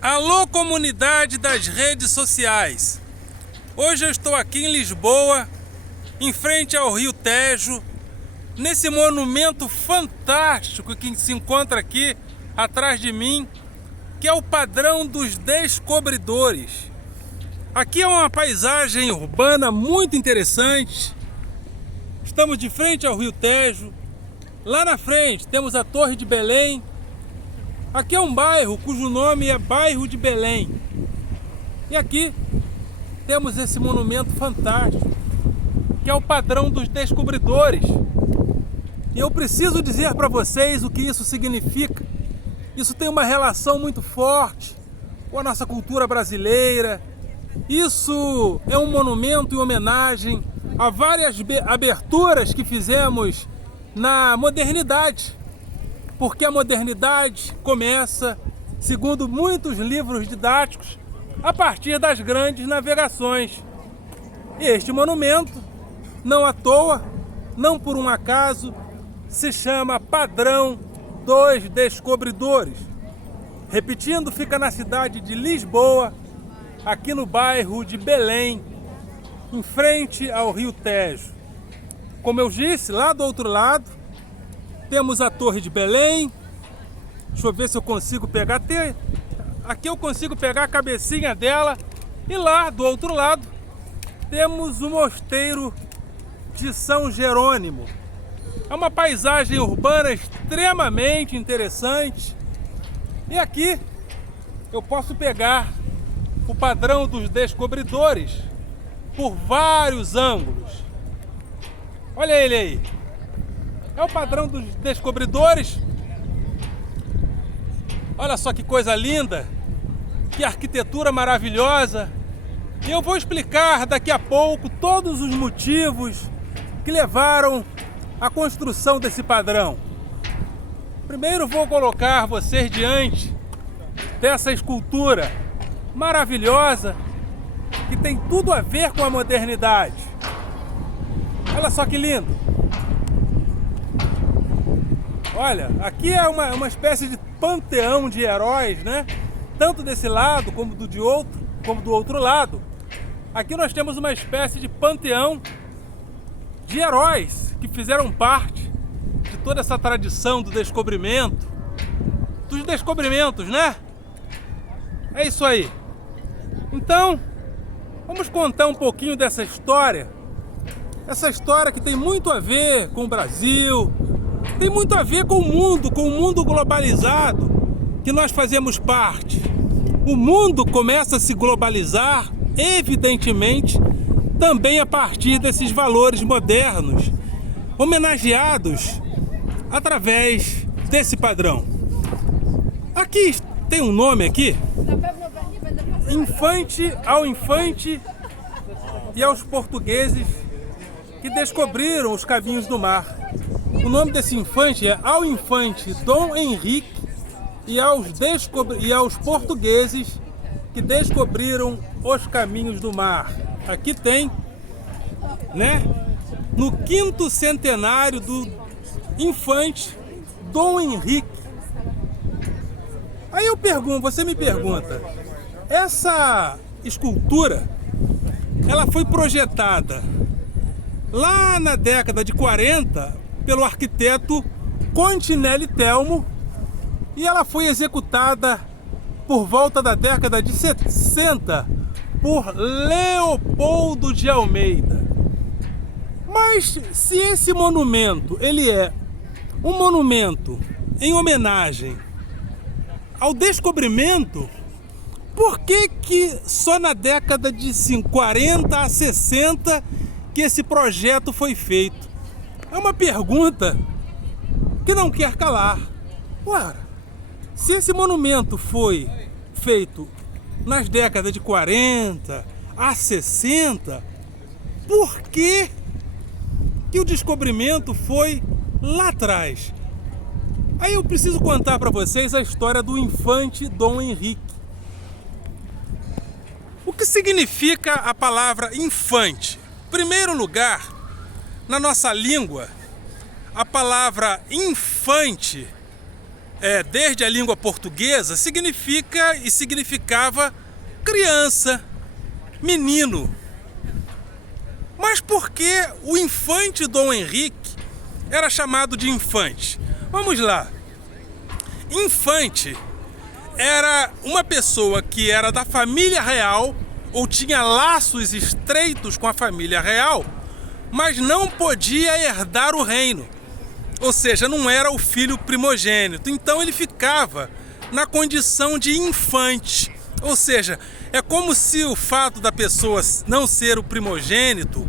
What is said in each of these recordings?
Alô, comunidade das redes sociais! Hoje eu estou aqui em Lisboa, em frente ao Rio Tejo, nesse monumento fantástico que se encontra aqui atrás de mim, que é o Padrão dos Descobridores. Aqui é uma paisagem urbana muito interessante. Estamos de frente ao Rio Tejo. Lá na frente temos a Torre de Belém. Aqui é um bairro cujo nome é Bairro de Belém. E aqui temos esse monumento fantástico, que é o Padrão dos Descobridores. E eu preciso dizer para vocês o que isso significa. Isso tem uma relação muito forte com a nossa cultura brasileira. Isso é um monumento em homenagem a várias aberturas que fizemos na modernidade. Porque a modernidade começa, segundo muitos livros didáticos, a partir das grandes navegações. E este monumento, não à toa, não por um acaso, se chama Padrão dos Descobridores. Repetindo, fica na cidade de Lisboa, aqui no bairro de Belém, em frente ao Rio Tejo. Como eu disse, lá do outro lado, temos a Torre de Belém. Deixa eu ver se eu consigo pegar. Aqui eu consigo pegar a cabecinha dela. E lá do outro lado temos o Mosteiro de São Jerônimo. É uma paisagem urbana extremamente interessante. E aqui eu posso pegar o Padrão dos Descobridores por vários ângulos. Olha ele aí. É o Padrão dos Descobridores. Olha só que coisa linda, que arquitetura maravilhosa. E eu vou explicar daqui a pouco todos os motivos que levaram à construção desse padrão. Primeiro vou colocar vocês diante dessa escultura maravilhosa que tem tudo a ver com a modernidade. Olha só que lindo. Olha, aqui é uma espécie de panteão de heróis, né? Tanto desse lado como do outro lado. Aqui nós temos uma espécie de panteão de heróis que fizeram parte de toda essa tradição do descobrimento, dos descobrimentos, né? É isso aí. Então, vamos contar um pouquinho dessa história. Essa história que tem muito a ver com o Brasil, tem muito a ver com o mundo globalizado que nós fazemos parte. O mundo começa a se globalizar, evidentemente, também a partir desses valores modernos, homenageados através desse padrão. Aqui tem um nome aqui, Infante ao Infante e aos portugueses que descobriram os caminhos do mar. O nome desse infante é ao Infante Dom Henrique e aos portugueses que descobriram os caminhos do mar. Aqui tem, né, no 5º centenário do infante Dom Henrique. Aí você me pergunta, essa escultura, ela foi projetada lá na década de 40 pelo arquiteto Continelli Telmo e ela foi executada por volta da década de 60 por Leopoldo de Almeida. Mas se esse monumento ele é um monumento em homenagem ao descobrimento, por que só na década de 40 a 60 que esse projeto foi feito? É uma pergunta que não quer calar. Ora, se esse monumento foi feito nas décadas de 40 a 60, por que o descobrimento foi lá atrás? Aí eu preciso contar para vocês a história do infante Dom Henrique. O que significa a palavra infante? Em primeiro lugar, na nossa língua, a palavra infante desde a língua portuguesa, significa e significava criança, menino. Mas por que o infante Dom Henrique era chamado de infante? Vamos lá. Infante era uma pessoa que era da família real ou tinha laços estreitos com a família real, mas não podia herdar o reino. Ou seja, não era o filho primogênito. Então ele ficava na condição de infante. Ou seja, é como se o fato da pessoa não ser o primogênito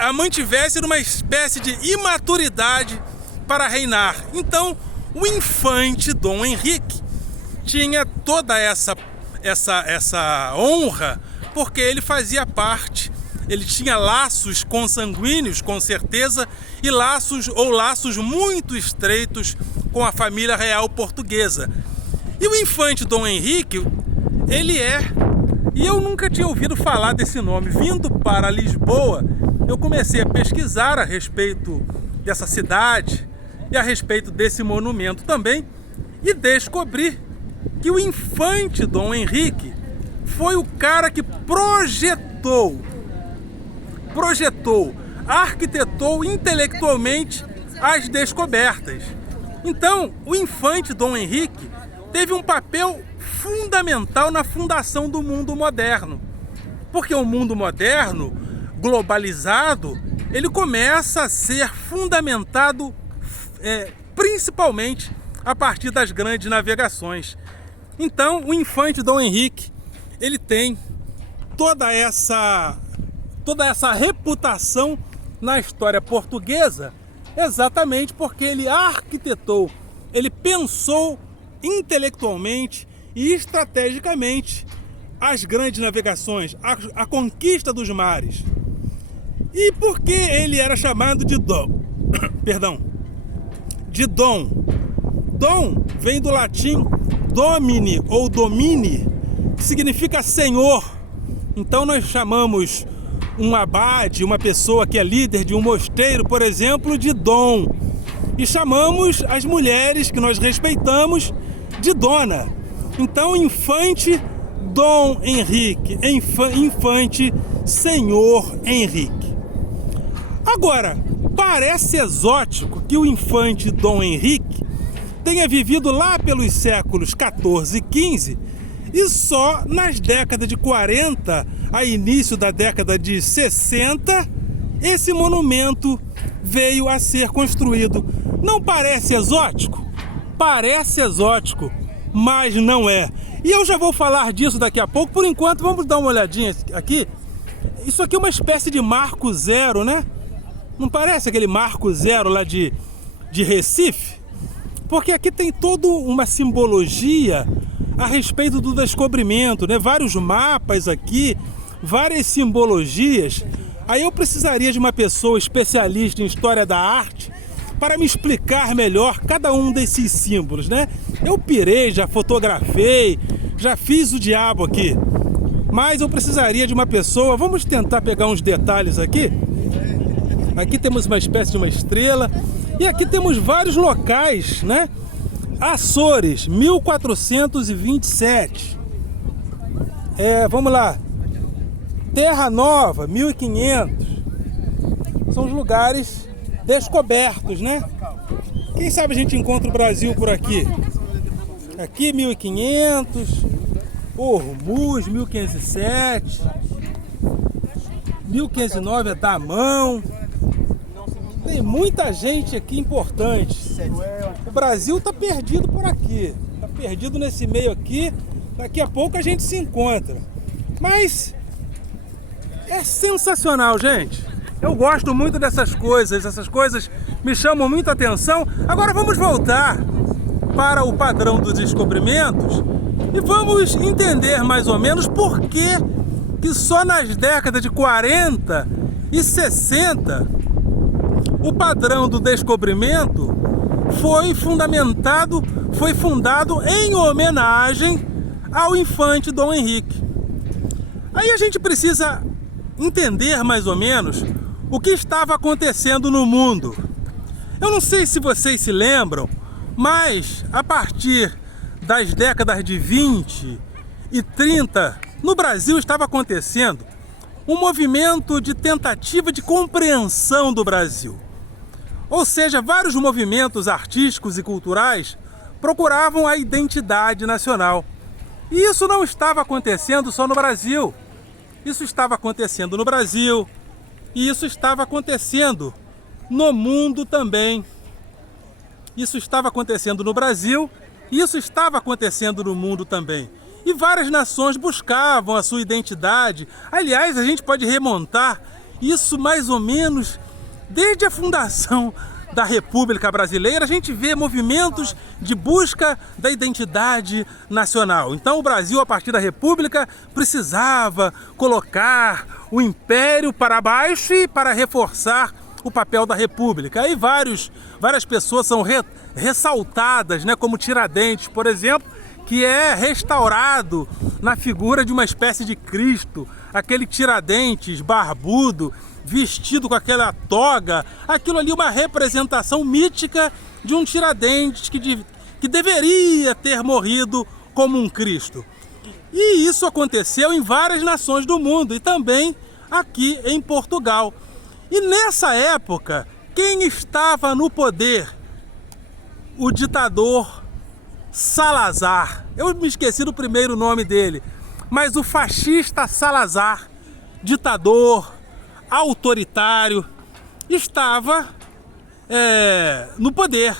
a mantivesse numa espécie de imaturidade para reinar. Então, o infante Dom Henrique tinha toda essa honra, porque ele fazia parte, ele tinha laços consanguíneos, com certeza, e laços muito estreitos com a família real portuguesa. E o infante Dom Henrique, e eu nunca tinha ouvido falar desse nome. Vindo para Lisboa, eu comecei a pesquisar a respeito dessa cidade e a respeito desse monumento também, e descobri que o infante Dom Henrique foi o cara que projetou, arquitetou intelectualmente as descobertas. Então, o infante Dom Henrique teve um papel fundamental na fundação do mundo moderno. Porque o mundo moderno, globalizado, ele começa a ser fundamentado principalmente a partir das grandes navegações. Então, o infante Dom Henrique, ele tem toda essa reputação na história portuguesa, exatamente porque ele arquitetou, ele pensou intelectualmente e estrategicamente as grandes navegações, a conquista dos mares. E por que ele era chamado de Dom? De Dom. Dom vem do latim domini ou domini, que significa senhor. Então nós chamamos um abade, uma pessoa que é líder de um mosteiro, por exemplo, de Dom. E chamamos as mulheres que nós respeitamos de dona. Então, infante Dom Henrique, infante Senhor Henrique. Agora, parece exótico que o infante Dom Henrique tenha vivido lá pelos séculos 14 e 15 e só nas décadas de 40 a início da década de 60 esse monumento veio a ser construído. Não parece exótico? Parece exótico, mas não é. E eu já vou falar disso daqui a pouco. Por enquanto, vamos dar uma olhadinha aqui. Isso aqui é uma espécie de marco zero, né? Não parece aquele marco zero lá de Recife? Porque aqui tem toda uma simbologia a respeito do descobrimento, né? Vários mapas aqui, várias simbologias. Aí eu precisaria de uma pessoa especialista em história da arte para me explicar melhor cada um desses símbolos, né? Eu pirei, já fotografei, já fiz o diabo aqui, mas eu precisaria de uma pessoa. Vamos tentar pegar uns detalhes aqui. Aqui temos uma espécie de uma estrela e aqui temos vários locais, né? Açores, 1427. Vamos lá. Terra Nova, 1500. São os lugares descobertos, né? Quem sabe a gente encontra o Brasil por aqui. Aqui 1500, Hormuz 1507, 1509 é Damão. Tem muita gente aqui importante. O Brasil tá perdido por aqui, tá perdido nesse meio aqui. Daqui a pouco a gente se encontra. Mas é sensacional, gente. Eu gosto muito dessas coisas, essas coisas me chamam muita atenção. Agora vamos voltar para o padrão dos descobrimentos e vamos entender mais ou menos por que só nas décadas de 40 e 60 o padrão do descobrimento foi fundado em homenagem ao infante Dom Henrique. Aí a gente precisa entender mais ou menos o que estava acontecendo no mundo. Eu não sei se vocês se lembram, mas a partir das décadas de 20 e 30, no Brasil estava acontecendo um movimento de tentativa de compreensão do Brasil. Ou seja, vários movimentos artísticos e culturais procuravam a identidade nacional. E isso não estava acontecendo só no Brasil. Isso estava acontecendo no Brasil e isso estava acontecendo no mundo também. Isso estava acontecendo no Brasil e isso estava acontecendo no mundo também. E várias nações buscavam a sua identidade. Aliás, a gente pode remontar isso mais ou menos desde a fundação da República Brasileira. A gente vê movimentos de busca da identidade nacional. Então o Brasil, a partir da República, precisava colocar o Império para baixo e para reforçar o papel da República. Aí várias pessoas são ressaltadas, né, como Tiradentes, por exemplo, que é restaurado na figura de uma espécie de Cristo, aquele Tiradentes barbudo, vestido com aquela toga. Aquilo ali é uma representação mítica de um Tiradentes que deveria ter morrido como um Cristo. E isso aconteceu em várias nações do mundo e também aqui em Portugal. E nessa época, quem estava no poder? O ditador Salazar. Eu me esqueci do primeiro nome dele, mas o fascista Salazar, ditador, autoritário, estava no poder.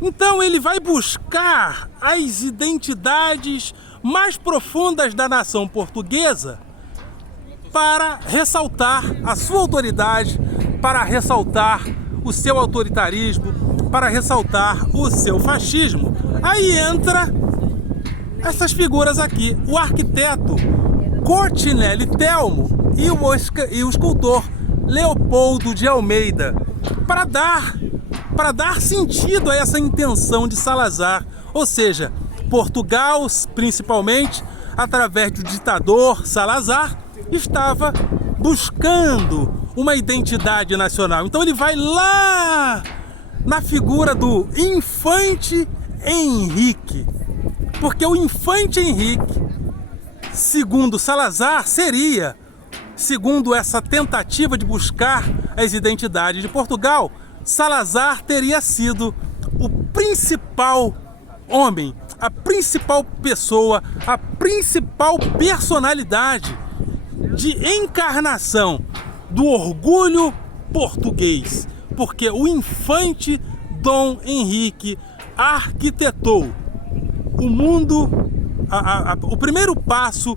Então ele vai buscar as identidades mais profundas da nação portuguesa para ressaltar a sua autoridade, para ressaltar o seu autoritarismo, para ressaltar o seu fascismo. Aí entra essas figuras aqui, o arquiteto Cotinelli Telmo e o escultor Leopoldo de Almeida, para dar sentido a essa intenção de Salazar. Ou seja, Portugal, principalmente através do ditador Salazar, estava buscando uma identidade nacional. Então ele vai lá na figura do Infante Henrique, porque o Infante Henrique, segundo Salazar, seria, segundo essa tentativa de buscar as identidades de Portugal, Salazar teria sido o principal homem, a principal pessoa, a principal personalidade de encarnação do orgulho português, porque o infante Dom Henrique arquitetou o mundo, o primeiro passo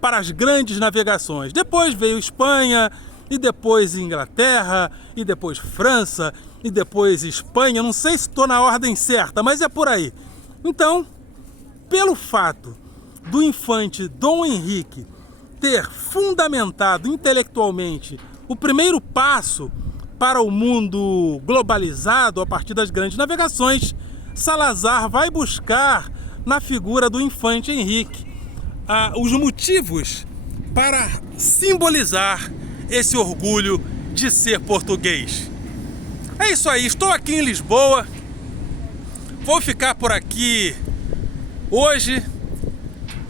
para as grandes navegações. Depois veio Espanha, e depois Inglaterra, e depois França, e depois Espanha. Não sei se estou na ordem certa, mas é por aí. Então, pelo fato do infante Dom Henrique ter fundamentado intelectualmente o primeiro passo para o mundo globalizado a partir das grandes navegações, Salazar vai buscar na figura do infante Henrique os motivos para simbolizar esse orgulho de ser português. É isso aí, estou aqui em Lisboa, vou ficar por aqui hoje,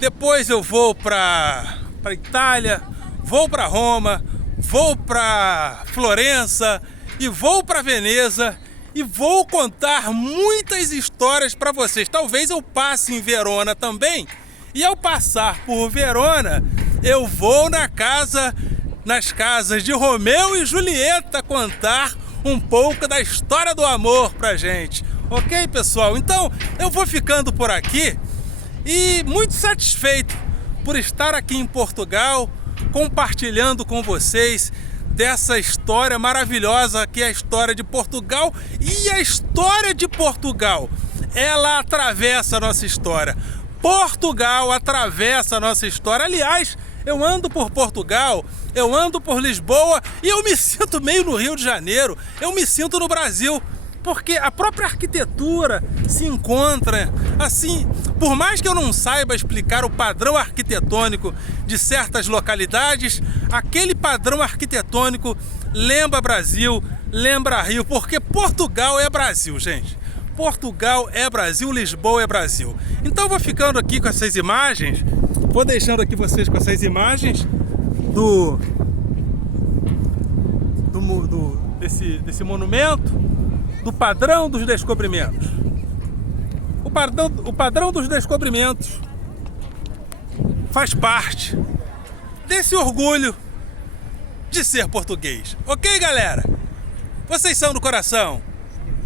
depois eu vou para Itália, vou para Roma, vou para Florença e vou para Veneza e vou contar muitas histórias para vocês. Talvez eu passe em Verona também, e ao passar por Verona eu vou nas casas de Romeu e Julieta contar um pouco da história do amor pra gente. Ok, pessoal? Então eu vou ficando por aqui e muito satisfeito por estar aqui em Portugal compartilhando com vocês dessa história maravilhosa que é a história de Portugal. E a história de Portugal, ela atravessa a nossa história. Portugal atravessa a nossa história. Aliás, eu ando por Portugal, eu ando por Lisboa e eu me sinto meio no Rio de Janeiro, eu me sinto no Brasil, porque a própria arquitetura se encontra assim. Por mais que eu não saiba explicar o padrão arquitetônico de certas localidades, aquele padrão arquitetônico lembra Brasil, lembra Rio, porque Portugal é Brasil, gente. Portugal é Brasil, Lisboa é Brasil. Então eu vou ficando aqui com essas imagens, vou deixando aqui vocês com essas imagens desse monumento, do padrão dos descobrimentos. O padrão dos descobrimentos faz parte desse orgulho de ser português. Ok, galera? Vocês são do coração.